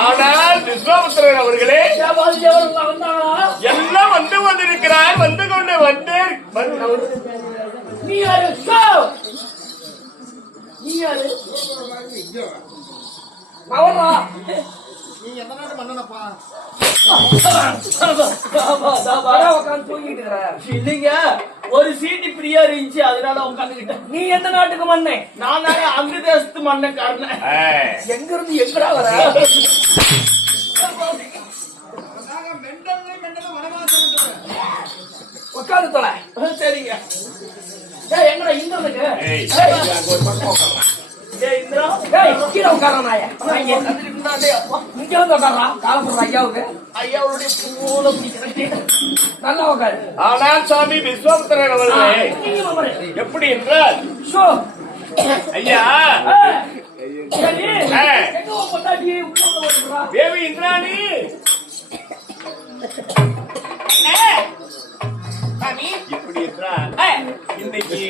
ஆனால் விஸ்வாமித்திரன் அவர்களே எல்லாம் வந்து கொண்டிருக்கிறார் வந்து கொண்டு வந்து நீ யாரு? சோ! நீ யாரு? சீட்டு ஃப்ரீயா இருந்துச்சு அதனால உட்காந்துக்கிட்டேன் நீ எந்த நாட்டுக்கு மண்ணே நான் தானே அந்த தேசத்து மண்ணை காரணம் எங்க இருந்து எங்கடா வர? உட்காந்து தொலை. சரிங்க. ஏய் எங்கடா இங்க வந்துங்க கீழே உட்கார்றா நாய. இங்க வந்து உட்கார்றா காலப்புற ஐயாவுக்கு ஐயாவுடைய பிடிக்கிறேன் நல்லா உட்காரு. ஆனால் சுவாமி விஸ்வாமித்திரன் அவர்களே எப்படி என்றால் ஐயா தேவி இந்திராணி. எப்படி என்றால் இன்னைக்கு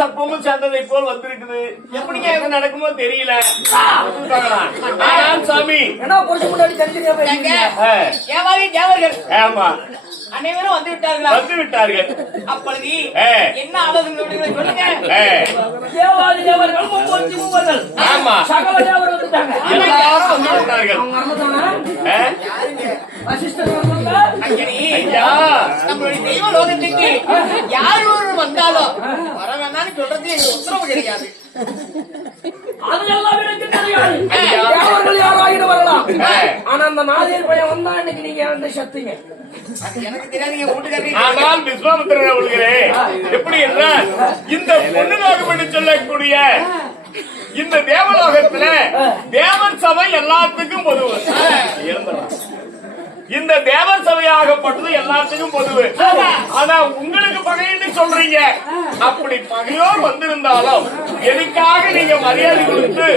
சர்ப்பமும் சேர்ந்ததை போல் வந்திருக்குது. எப்படிங்க எது நடக்குமோ தெரியல. சாமி என்ன புருஷன் முன்னாடி தேவர்கள். ஆமா. அனைவரும் வந்து விட்டார்களா? வந்து விட்டார்கள். அப்பொழுது. என்ன ஆலோசனை சொல்லுங்க. ஏ, தேவாதி தேவர்கள் மும்மூர்த்தி மூவர்கள் ஆமா. சகல தேவர்கள் வந்துட்டாங்க எல்லாரும் வந்து விட்டார்கள். அவங்க நம்மளுடைய தெய்வ லோகத்துக்கு யார் ஒரு வந்தாலும் சொல்றது எங்க உத்தரவு கிடையாது. அதெல்லாம் எனக்கு தெரியாது. ஐயா. தேவர்கள் யாராயிரம் வரலாம். ஆனா அந்த நாதியர் பையன் வந்தா இன்னைக்கு நீங்க வந்து சத்துங்க. ஆனால் விஸ்வாமித்திரன் அவர்களே எப்படி என்றால் இந்த பொண்ணுலோகம் என்று சொல்லக்கூடிய இந்த தேவலோகத்துல தேவன் சபை எல்லாத்துக்கும் பொதுவு. இருந்துடலாம். இந்த தேவன் சபையாகப்பட்டது எல்லாத்துக்கும் பொதுவு. ஆனா உங்களுக்கு பகைன்னு சொல்றீங்க. அப்படி பகையோர் வந்திருந்தாலும் எதுக்காக நீங்க மரியாதை கொடுத்து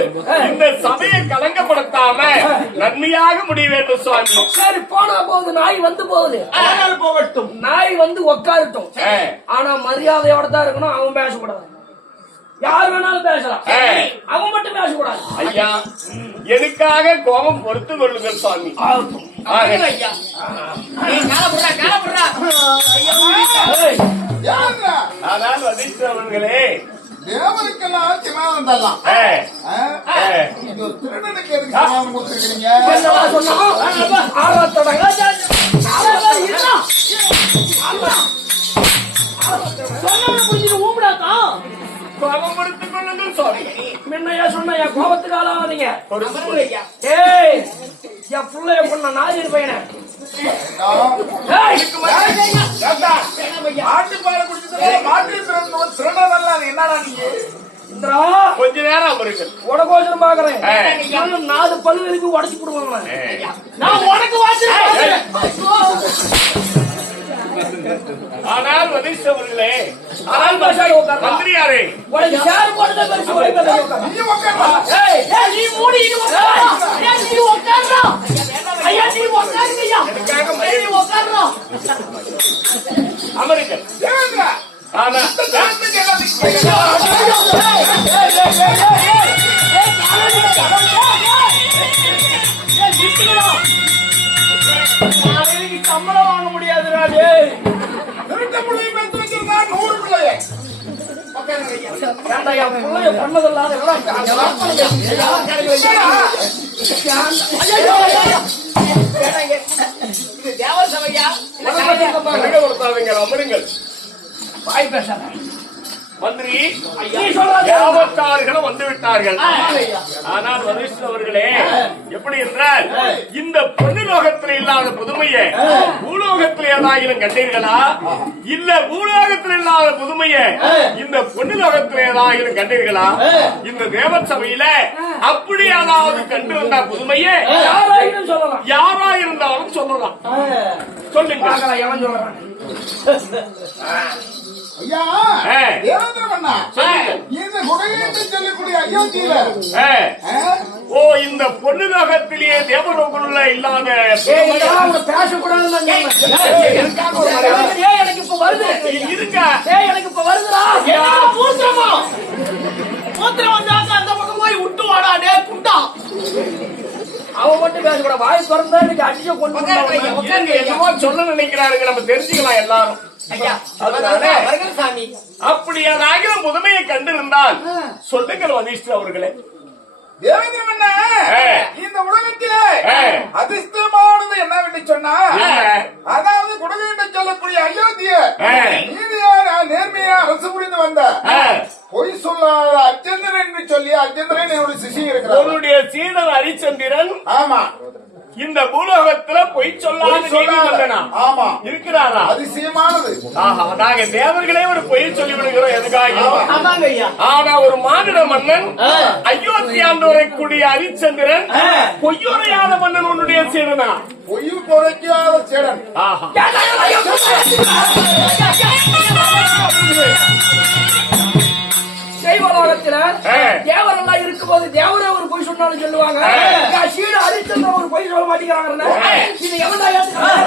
இந்த சபையை கலங்கப்படுத்தாம நன்மையாக முடிய வேண்டும் சுவாமி? சரி போனா போகுது. நாய் வந்து போகுது. போகட்டும். நாய் வந்து உட்காரட்டும் ஆ. ஆனா மரியாதையோட தான் இருக்கணும். அவன் பேசக்கூடாது யார் வேணாலும் பேசலாம். அவன் மட்டும் பேசக்கூடாது ஐயா எதுக்காக கோபம் பொறுத்து கொள்ளுங்கள் சுவாமி ஆக, ஐயா ஆனால் வதிஷ்ட அவர்களே தேவருக்கெல்லாம் சிமானம் தரலாம் திருடனுக்கு எதுக்கு கொடுத்துருக்கீங்க முன்னையா சொன்ன என் கோபத்துக்கு ஆளாவாதீங்க ஏய் என் புள்ளைய பொண்ண நாதியர் பையனை. ஆட்டு பாலை குடிச்சதுனால மாட்டு திருடனல்ல அது என்னடா நீங்க கொஞ்ச நேரம் உனக்கோசரம் பாக்குறேன். நாலு பல்லு உடச்சு போடுவாங்க. நான் உனக்கு வாசிக்கிறேன் ஆனால் வதிஷ்ட அவர்களே உட்கார்றா. மந்திரியாரே பெருசு. நீ உட்கார்றா. நீ மூடி உட்கார்றா. நீ உட்கார்றா. ஐயா, நீ நீ உட்கார்றா. ஆனா தேசத்துக்கு எல்லாத்துக்கும் சம்பளம் வாங்க முடியாதுடா டேய். திருட்ட பிள்ளையை பெத்து வச்சிருந்தா நூறு பிள்ளையை. ஏன்டா, என் புள்ளைய பண்ணதில்லாத எல்லாம் எல்லாம் ஐயோ, ஐயோ, ஐயோ. இது தேவ சபையா கனகப்படுத்தாதீங்க அமருங்கள் வாய் பேசாத. மந்திரி யாவத்தார்களும் வந்து விட்டார்கள் ஆனால் வதிஷ்ட அவர்களே எப்படி என்றால் இந்த பொண்ணு லோகத்தில் இல்லாத புதுமையை பூலோகத்தில் ஏதாயிலும் கண்டீர்களா? இல்ல பூலோகத்தில் இல்லாத புதுமையை இந்த பொண்ணு லோகத்தில் ஏதாயிலும் கண்டீர்களா? இந்த தேவ சபையில அப்படி ஏதாவது கண்டு வந்த புதுமையை யாராயினும் சொல்லலாம். யாரா இருந்தாலும் சொல்லலாம் சொல்லுங்க பார்க்கலாம் எவன் சொல்றான்? ஐயா தேவேந்திரமண்ணா ஓ இந்த பொண்ணு நகத்திலேயே தேவலோகருள்ள இல்லாத வருது. இருக்கா எனக்கு இப்ப வருதுடா. மூத்திரமா மூத்திரம் வந்தாக்க அந்த பக்கம் போய் அவன் மட்டும் பேசக்கூடாது. வாய் திறந்தா இன்னைக்கு அடிச்சு கொண்டு என்னமோ சொல்ல நினைக்கிறாருங்க. நம்ம தெரிஞ்சுக்கலாம் எல்லாரும். அப்படியானாகிற புதுமையை கண்டிருந்தால் சொல்லுங்கள் வதிஷ்டர் அவர்களே தேவேந்திரம். இந்த உலகத்திலே. அதிர்ஷ்டமானது என்னவென்று சொன்னா? அதாவது குடகு என்று சொல்லக்கூடிய அயோத்திய. நீதியான நேர்மையா அரசு புரிந்து வந்த பொய் சொல்லாத அர்ஜுனன் என்று சொல்லி அர்ஜுனன் என்னோட சிஷி இருக்கிறார் உன்னுடைய சீடன் ஹரிச்சந்திரன் ஆமா இந்த பூலோகத்துல பொய் சொல்லாத. நீதிமன்றனா? ஆமா இருக்கிறாரா அதிசயமானது ஆஹா நாங்க தேவர்களே ஒரு பொய் சொல்லி விடுகிறோம் எதுக்காக ஆனா ஒரு மாநில மன்னன் அயோத்தியாண்டோரை கூடிய ஹரிச்சந்திரன் பொய்யுரையாத மன்னன் உன்னுடைய சீடனா பொய் குறைக்காத சேடன் ஆஹா தெய்வலோகத்துல ஆ. தேவரெல்லாம் இருக்கும்போது தேவரே ஒரு பொய் சொன்னாலும் சொல்லுவாங்க. சீடு அரிச்சந்திரன் ஒரு பொய் சொல்ல மாட்டேங்கிறாங்க. இது ஏத்துக்கிறான்?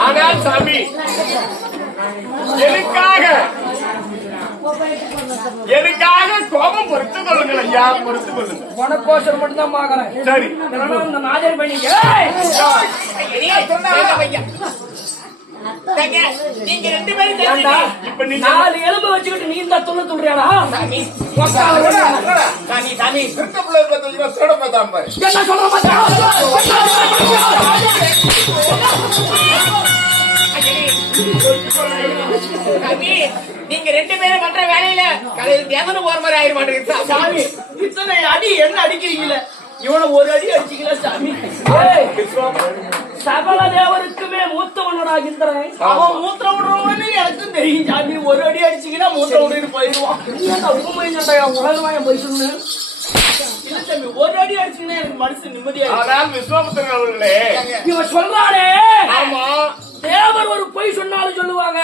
ஆனால் சாமி எதுக்காக எதுக்காக கோபம் பொறுத்துக் கொள்ளுங்கள் ஐயா பொறுத்துக் கொள்ளுங்கள். உனக்கோசரம் மட்டும் தான் பாக்குறேன் சரி. நாஜர் பண்ணி நீங்க ரெண்டு பேரும் இப்ப நாலு எலும்பு வச்சுக்கிட்டு நீ இந்த துள்ள துள்றியாடா சாமி. சாமி சாமி திருட்ட பிள்ளை பார்த்தீங்கன்னா சேட பார்த்தான் பாரு. என்ன சொல்ற மாட்டா சாமி நீங்க ரெண்டு பேரும் பண்ற வேலையில கடையில் தேவனு போற மாதிரி ஆயிர மாட்டேங்குது. சாமி இத்தனை அடி என்ன அடிக்கிறீங்கள? இவனை ஒரு அடி அடிச்சீங்களா சாமி. சகல தேவருக்குமே மூத்தவனடா இந்திரன் அவன் மூத்திர விடுறவன்னு எனக்கும் தெரியும் சாமி. ஒரு அடி அடிச்சீங்கன்னா மூத்திர விடுன்னு போயிடுவான். சண்டையா உலகமாய போய் சொல்லு இல்ல சாமி ஒரு அடி அடிச்சீங்கன்னா எனக்கு மனசு நிம்மதியா. ஆனால் விஸ்வாமித்திரன் அவர்களே இவன் சொல்றானே. ஆமா. தேவர் ஒரு பொய் சொன்னாலும் சொல்லுவாங்க.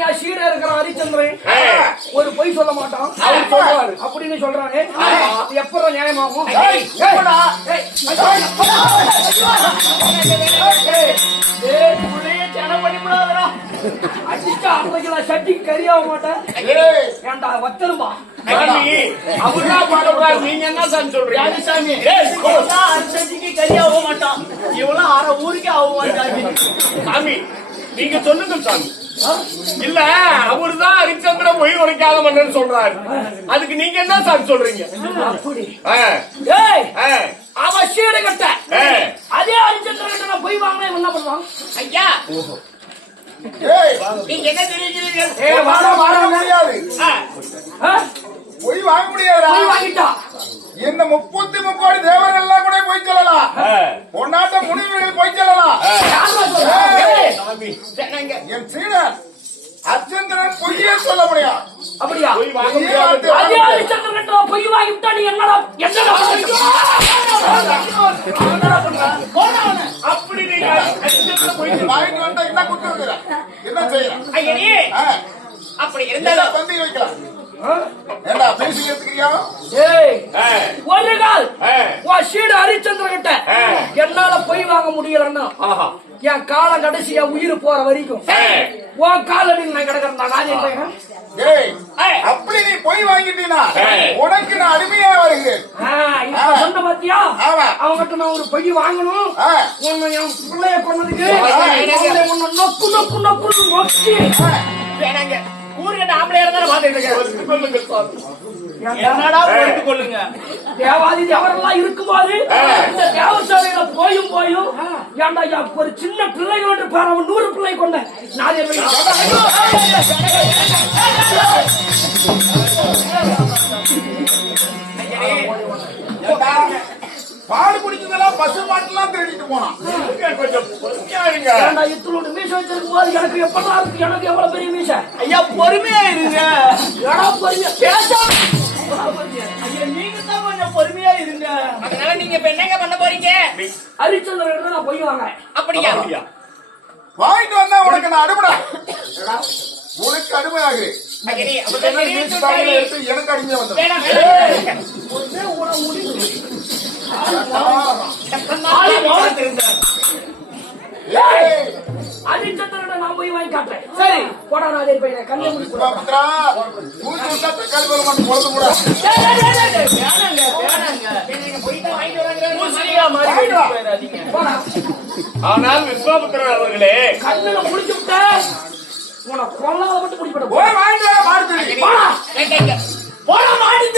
என் சீட இருக்கிற ஹரிச்சந்திரன். ஒரு பொய் சொல்ல மாட்டான். அவர் சொல்றாரு. அப்படின்னு சொல்றானே. எப்போ நியாயமாகும். அடிச்சா அன்னைக்கு நான் சட்டி கறியாக மாட்டேன். ஏன்டா வத்தருமா சாமி அவர்தான் பாடுறாரு நீங்க என்ன சாமி சொல்றீங்க? ஓ. அரிசட்டிக்கு கறியாக மாட்டான். இவெல்லாம் அரை ஊருக்கே ஆக மாட்டாங்க சாமி நீங்க சொல்லுங்க சாமி. இல்ல அவர்தான் ஹரிச்சந்திர பொய் உரைக்காத மன்னன் சொல்றாரு. அதுக்கு நீங்க என்ன சாமி சொல்றீங்க? அவன் சீடை கட்ட. அதே ஹரிச்சந்திரன் கிட்ட நான் போய் வாங்கினா என்ன பண்ணுவான்? ஐயா. ஏய், நீங்க என்ன வாங்க முடியாது. ஆ? பொய் வாங்க முடியாதுடா. போய் வாங்கிட்டா இந்த முப்பத்தி முக்கோடி தேவர்கள் எல்லாம் கூட போய் சொல்லலாம் ஆ. உன்னாட்ட முனிவர்கள் போய் சொல்லலாம் என் சீடன் அர்ச்சந்திரன் பொய்யே சொல்ல முடியும் அப்படியா? பொய் வாங்கிட்டா நீ என்னடா என்னடா பண்ணுவீங்க? என்னடா பண்ற? போடா அவனை. அப்படி நீங்க ஹரிச்சந்திர செய்யலாம் அப்படி என்ன இருந்தாலும் வைக்கலாம்? ஏண்டா பேசி எடுத்துக்கிறியா ஏய் ஆ, ஒரு கால் ஆ. உன் சீடு ஹரிச்சந்திர கிட்ட ஆ. என்னால பொய் வாங்க முடியலன்னா. என் காலம் கடைசி என் உயிர் போற வரைக்கும். உன் காலடியில் நான் கிடக்கிறேன். அப்படி நீ போய் வாங்கிட்டீனா. உனக்கு நான் அடிமையா வருகிறேன். சொன்ன பாத்தியா. அவங்ககிட்ட நான் ஒரு பொய் வாங்கணும். உன்னை என் பிள்ளைய கொண்டதுக்கு உன்னை நொக்கு நொக்கு நொக்கு. நொக்கி ஆம்பளையா இருந்தாலும் இருக்கேன். கொள்ளுங்க தேவாதி தேவரெல்லாம் இருக்கும்போது இந்த தேவசாலையில போயும் போயும் ஏன்டா ஒரு சின்ன பிள்ளைகளோட பாரு அவன் நூறு பிள்ளை கொண்ட பால் குடிச்சதெல்லாம் பசு மாட்டெல்லாம் திருடிட்டு போனான் கொஞ்சம் பொறுமையா இருங்க. இத்தனோட மீச வச்சிருக்கும் போது எனக்கு எப்படா இருக்கு எனக்கு எவ்வளவு பெரிய மீச ஐயா பொறுமையா இருங்க பெரிய பேச நீங்க தான் கொஞ்சம் பொறுமையா இருங்க அதனால நீங்க இப்ப என்னங்க பண்ண போறீங்க? ஹரிச்சந்திரன் நான் பொய் வாங்குறேன் அப்படியா? வாங்கிட்டு வந்தா உனக்கு நான் ஏடா, உனக்கு. எடுத்து எனக்கு அடிமையா வந்தேன் ஏய், ஹரிச்சந்திரன் நான் போய் வாங்கி காட்டுறேன். சரி போடா நான் அதே பையனை கண்ணை போடா. விஸ்வாமித்ரா, மூஞ்சி விட்டா தக்காளி பழம் மட்டும் பொழுது கூட. வேணாங்க, வேணாங்க. போய் ஆனால் அவர்களே கண்ணுல முடிச்சு விட்ட உன கொல்லாத மட்டும் முடிப்பட போய் வாங்கிட்டு வா மாறுதி போடா? போடா மாடி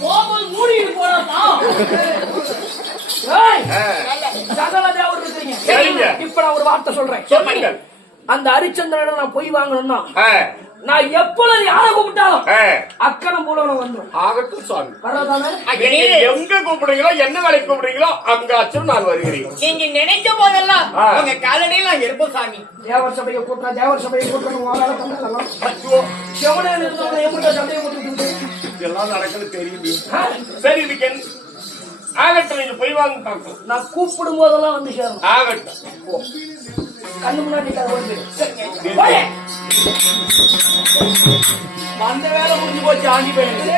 போகும்போது மூடிட்டு போடா ஏய் சகல தேவர் இருக்கீங்க சரிங்க. இப்ப நான் ஒரு வார்த்தை சொல்றேன். அந்த ஹரிச்சந்திரன் நான் போய் வாங்கணும்னா நான் எப்பொழுது யாரை கூப்பிட்டாலும் ஆ. அக்கனம் மூலம் வந்துடும் ஆகட்டும் சுவாமி. ஐயனே, நீங்க எங்க கூப்பிடுறீங்களோ என்ன வேலைக்கு கூப்பிடுறீங்களோ அங்காச்சும் நான் வருகிறேன். நீங்க நினைச்ச போதெல்லாம். உங்க காலடியில் நான் இருப்போம் சாமி. தேவர் சபையை கூட்டா தேவர் சபையை போட்டுக்கிட்டு இதெல்லாம் நடக்குது தெரியுது? சரி இதுக்கு? ஆகட்டும் நீங்க போய் வாங்க பார்க்கலாம் நான் கூப்பிடும் போதெல்லாம் வந்து சேரும் ஆகட்டும். கண்ணு முன்னாடி வந்து. வந்த வேலை முடிஞ்சு போச்சு ஆண்டி பையனுக்கு